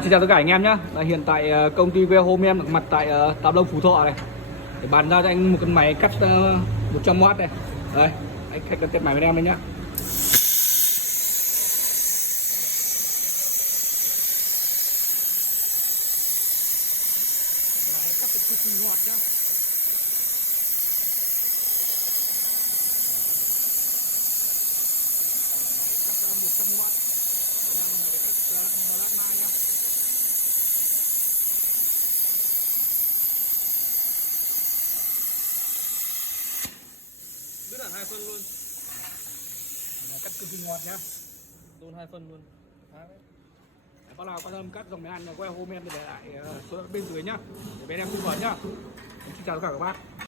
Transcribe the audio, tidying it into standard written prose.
Xin chào tất cả anh em nhé. Hiện tại công ty Que Home em được mặt tại Tam Long Phú Thọ này để bàn giao cho anh một con máy cắt 100W này. Đây, anh cắt máy với em đây nhá. Máy cắt cực kỳ ngọt nhá. Máy cắt 100W. Đây là máy cắt plasma nhá. Đứt hẳn 2 phân luôn. Cắt cực kỳ ngọt nhá. Đôn 2 phân luôn. Bác nào quan tâm cắt dòng máy ăn Que Home em thì để lại số bên dưới nhá, để bên em tư vấn nhá. Xin chào tất cả các bác.